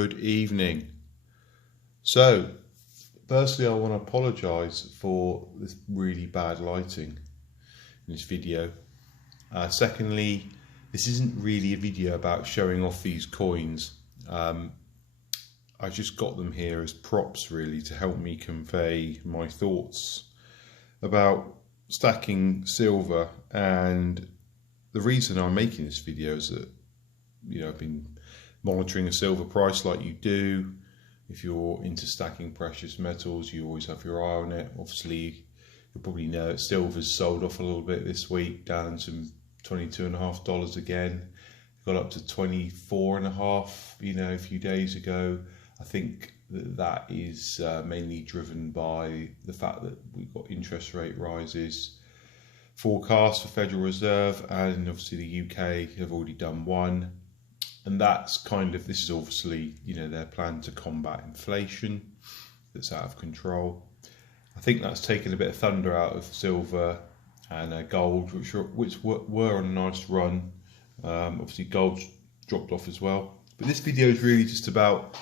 Good evening. So, firstly, I want to apologise for this really bad lighting in this video. Secondly, this isn't really a video about showing off these coins. I just got them here as props really to help me convey my thoughts about stacking silver. And the reason I'm making this video is that, I've been monitoring a silver price like you do. If you're into stacking precious metals, you always have your eye on it. Obviously, you'll probably know that silver's sold off a little bit this week, down to $22.50 again. Got up to $24.50, a few days ago. I think that is mainly driven by the fact that we've got interest rate rises forecast for Federal Reserve, and obviously the UK have already done one. And this is obviously, their plan to combat inflation that's out of control. I think that's taken a bit of thunder out of silver and gold, which were on a nice run. Obviously gold dropped off as well. But this video is really just about,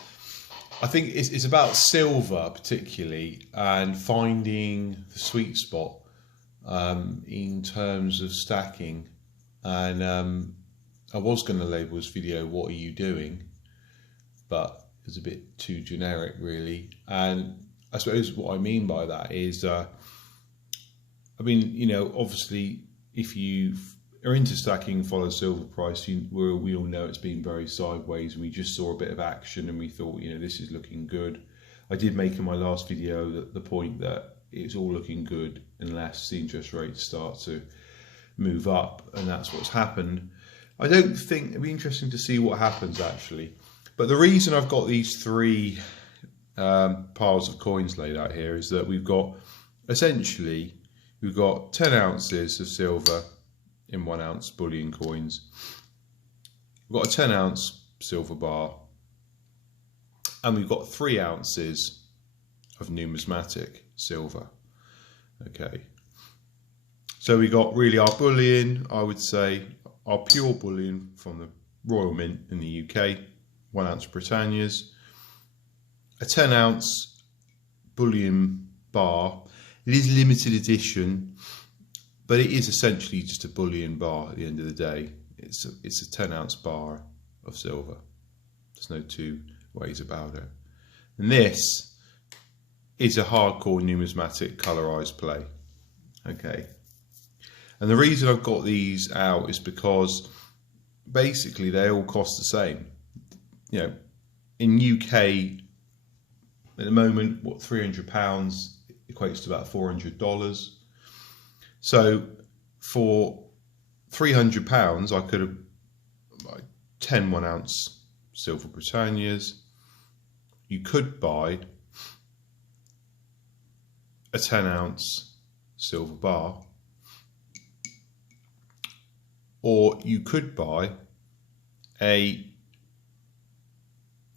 I think it's about silver particularly, and finding the sweet spot in terms of stacking. And I was going to label this video "What are you doing?" but it's a bit too generic really. And I suppose what I mean by that is, obviously if you are into stacking, follow silver price, we all know it's been very sideways, and we just saw a bit of action and we thought, this is looking good. I did make in my last video the point that it's all looking good unless the interest rates start to move up, and that's what's happened. I don't think it'd be interesting to see what happens actually. But the reason I've got these three piles of coins laid out here is that we've got 10 ounces of silver in 1 ounce bullion coins. We've got a 10 ounce silver bar, and we've got 3 ounces of numismatic silver. Okay. So we got really our bullion, I would say, our pure bullion from the Royal Mint in the UK, 1 ounce Britannias, a 10 ounce bullion bar. It is limited edition, but it is essentially just a bullion bar at the end of the day. It's a 10 ounce bar of silver. There's no two ways about it. And this is a hardcore numismatic colorized play. Okay. And the reason I've got these out is because basically they all cost the same. In UK at the moment, £300 equates to about $400. So for £300, I could have 10 1 ounce silver Britannias. You could buy a 10 ounce silver bar, or you could buy a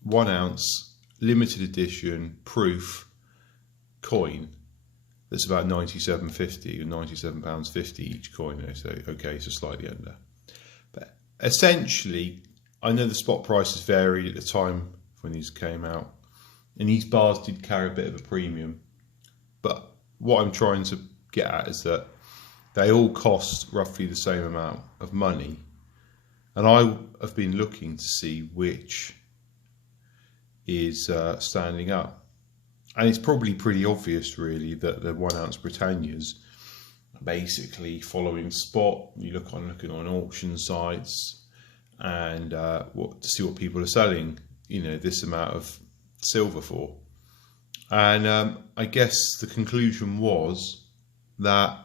1 ounce limited edition proof coin that's about £97.50 or £97.50 each coin. So okay, so slightly under. But essentially, I know the spot prices varied at the time when these came out, and these bars did carry a bit of a premium. But what I'm trying to get at is that they all cost roughly the same amount of money, and I have been looking to see which is standing up. And it's probably pretty obvious really that the 1 ounce Britannias are basically following spot. You looking on auction sites and to see what people are selling, this amount of silver for. And I guess the conclusion was that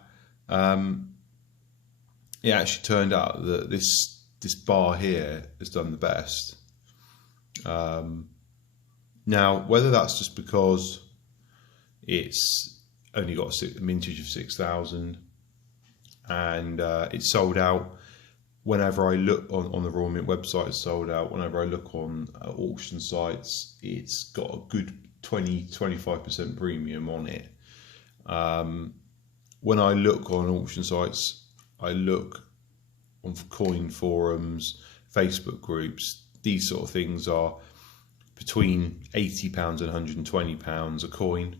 it actually turned out that this bar here has done the best. Now, whether that's just because it's only got a mintage of 6,000 and it's sold out whenever I look on the Royal Mint website, it's sold out. Whenever I look on auction sites, it's got a good 20-25% premium on it. When I look on auction sites, I look on coin forums, Facebook groups, these sort of things are between £80 and £120 a coin.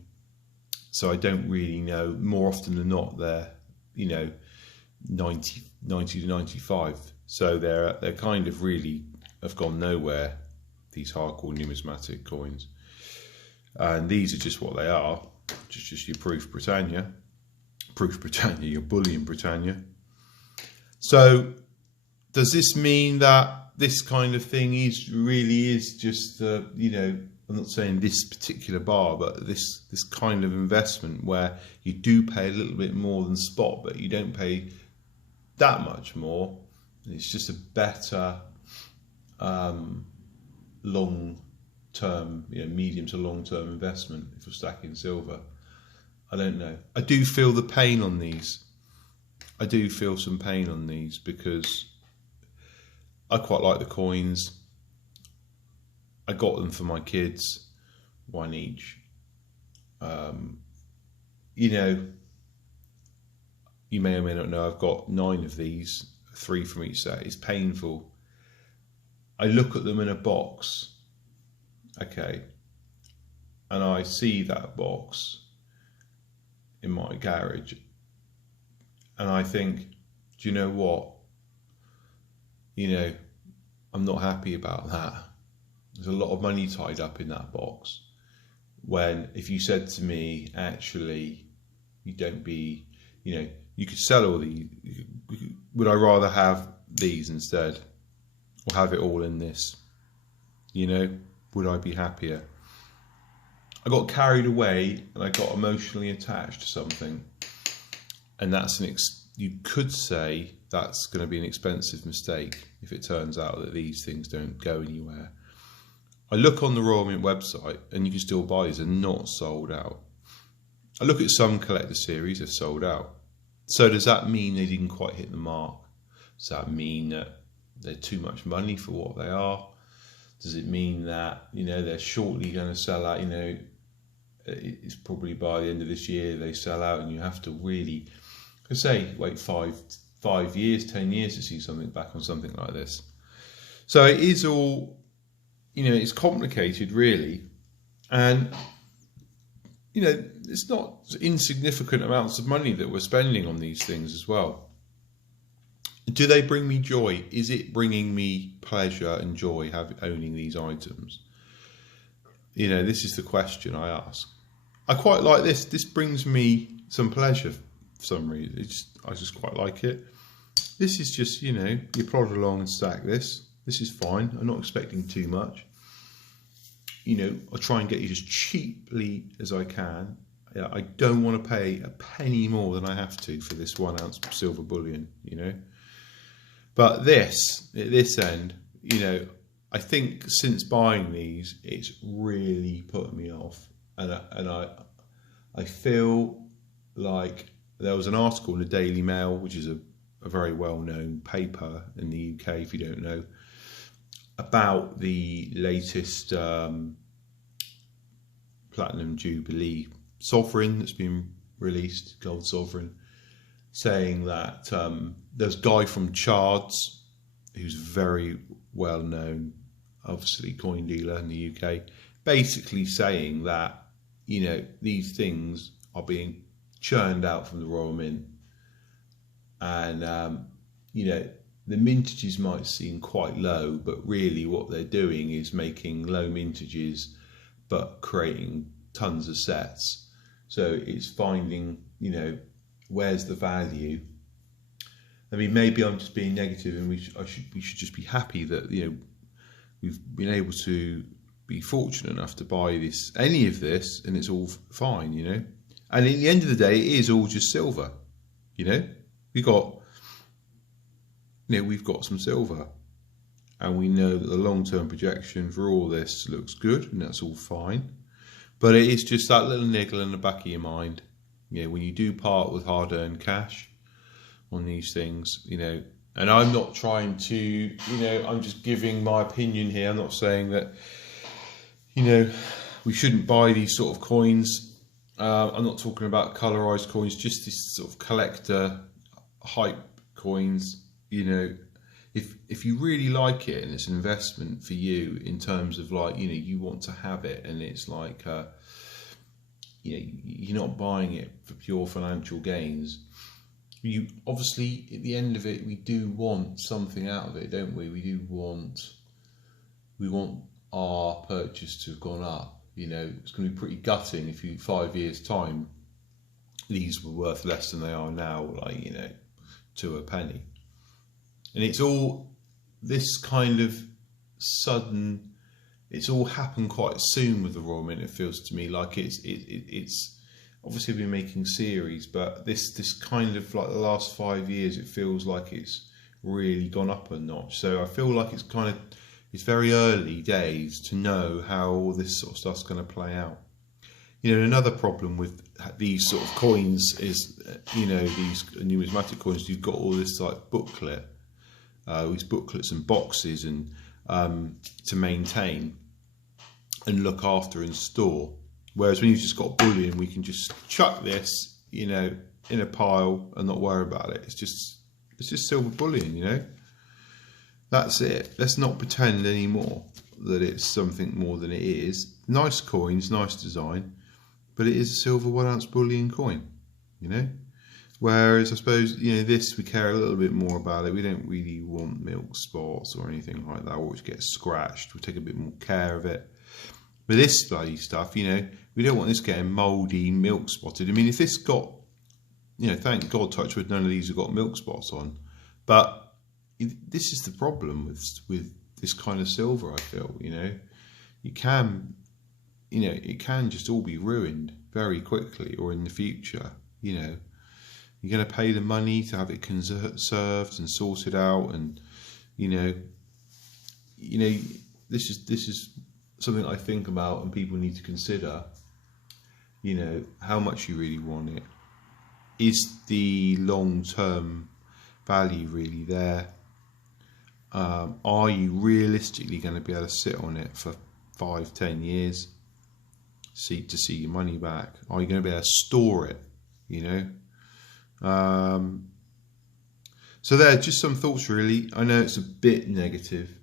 So I don't really know. More often than not, they're, you know, 90 to 95. So they're kind of really have gone nowhere, these hardcore numismatic coins. And these are just what they are. Just your Proof Britannia, your bullion Britannia. So does this mean that this kind of thing really is just, you know, I'm not saying this particular bar, but this kind of investment where you do pay a little bit more than spot, but you don't pay that much more. It's just a better long-term, you know, medium to long-term investment if you're stacking silver. I don't know. I do feel the pain on these. I do feel some pain on these because I quite like the coins. I got them for my kids, one each. You know, you may or may not know I've got 9 of these, 3 from each set. It's painful. I look at them in a box, okay, and I see that box in my garage, and I think, do you know what? You know, I'm not happy about that. There's a lot of money tied up in that box. When if you said to me, actually, you don't be, you know, you could sell all these. Would I rather have these instead, or have it all in this? You know, would I be happier? I got carried away and I got emotionally attached to something, and that's you could say that's going to be an expensive mistake if it turns out that these things don't go anywhere. I look on the Royal Mint website and you can still buy these, they're not sold out. I look at some collector series, they're sold out. So does that mean they didn't quite hit the mark? Does that mean that they're too much money for what they are? Does it mean that, you know, they're shortly going to sell out? You know, it's probably by the end of this year they sell out, and you have to really, say, wait 5 years, 10 years to see something back on something like this. So it is all, you know, it's complicated really, and you know, it's not insignificant amounts of money that we're spending on these things as well. Do they bring me joy? Is it bringing me pleasure and joy owning these items? You know, this is the question I ask. I quite like this. This brings me some pleasure for some reason. I just quite like it. This is just, you know, you plod along and stack this. This is fine. I'm not expecting too much. You know, I'll try and get you as cheaply as I can. I don't want to pay a penny more than I have to for this 1 ounce silver bullion, you know. But this, at this end, you know, I think since buying these, it's really put me off. And I feel like there was an article in the Daily Mail, which is a very well-known paper in the UK, if you don't know, about the latest Platinum Jubilee sovereign that's been released, gold sovereign, saying that there's a guy from Chards, who's very well known, obviously coin dealer in the UK, basically saying that, you know, these things are being churned out from the Royal Mint, and you know, the mintages might seem quite low, but really what they're doing is making low mintages but creating tons of sets. So it's finding, you know, where's the value. I mean, maybe I'm just being negative, and we should just be happy that, you know, we've been able to be fortunate enough to buy any of this, and it's all fine, you know. And at the end of the day, it is all just silver, you know. We've got some silver, and we know that the long-term projection for all this looks good, and that's all fine. But it is just that little niggle in the back of your mind, you know, when you do part with hard-earned cash on these things, you know. And I'm not trying to, you know, I'm just giving my opinion here. I'm not saying that, you know, we shouldn't buy these sort of coins. I'm not talking about colorized coins, just this sort of collector hype coins. You know, if you really like it and it's an investment for you in terms of like, you know, you want to have it, and it's like, you know, you're not buying it for pure financial gains. You obviously, at the end of it, we do want something out of it, don't we? We want our purchase to have gone up. You know, it's going to be pretty gutting if you 5 years time these were worth less than they are now, like, you know, to a penny. And it's all this kind of sudden, it's all happened quite soon with the Royal Mint. It feels to me like it's obviously been making series, but this kind of like the last 5 years, it feels like it's really gone up a notch. So I feel like it's very early days to know how all this sort of stuff's going to play out. You know, another problem with these sort of coins is, you know, these numismatic coins, you've got all this like booklet, these booklets and boxes, and to maintain and look after and store. Whereas when you've just got bullion, we can just chuck this, you know, in a pile and not worry about it. It's just silver bullion, you know. That's it. Let's not pretend anymore that it's something more than it is. Nice coins, nice design, but it is a silver 1 ounce bullion coin, you know. Whereas I suppose, you know, this, we care a little bit more about it. We don't really want milk spots or anything like that, or it gets scratched. We'll take a bit more care of it. But this bloody stuff, you know, we don't want this getting mouldy, milk spotted. I mean, if this got, you know, thank God, touch wood, none of these have got milk spots on. But this is the problem with this kind of silver, I feel, you know. You can, you know, it can just all be ruined very quickly, or in the future, you know. You're going to pay the money to have it conserved and sorted out, and you know, this is something I think about, and people need to consider. You know, how much you really want it. Is the long-term value really there? Are you realistically going to be able to sit on it for 5-10 years, to see your money back? Are you going to be able to store it? You know. So there are just some thoughts really. I know it's a bit negative,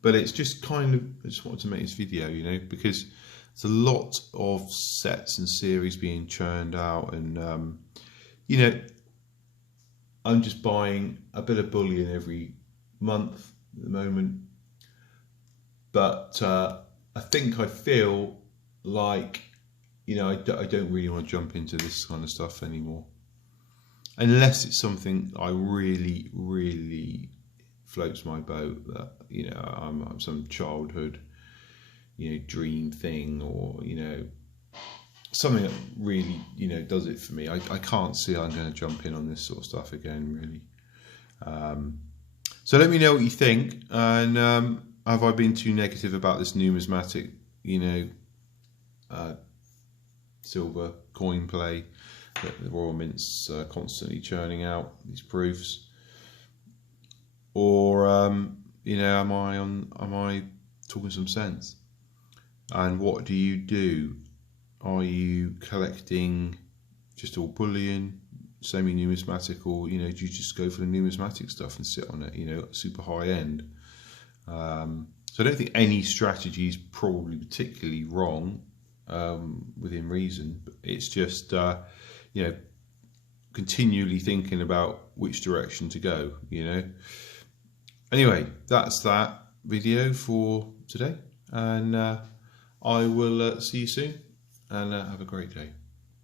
but it's just kind of, I just wanted to make this video, you know, because there's a lot of sets and series being churned out, and you know, I'm just buying a bit of bullion every month at the moment, but I feel like, you know, I don't really want to jump into this kind of stuff anymore. Unless it's something I really, really floats my boat, that, you know, I'm some childhood, you know, dream thing, or, you know, something that really, you know, does it for me. I can't see I'm going to jump in on this sort of stuff again, really. So let me know what you think, and have I been too negative about this numismatic, you know, silver coin play that the Royal Mint's constantly churning out, these proofs, or you know, am I talking some sense? And what do you do? Are you collecting just all bullion, semi-numismatic, or, you know, do you just go for the numismatic stuff and sit on it, you know, super high end? So I don't think any strategy is probably particularly wrong, within reason, but it's just you know, continually thinking about which direction to go, you know. Anyway, that's that video for today, and I will see you soon, and have a great day.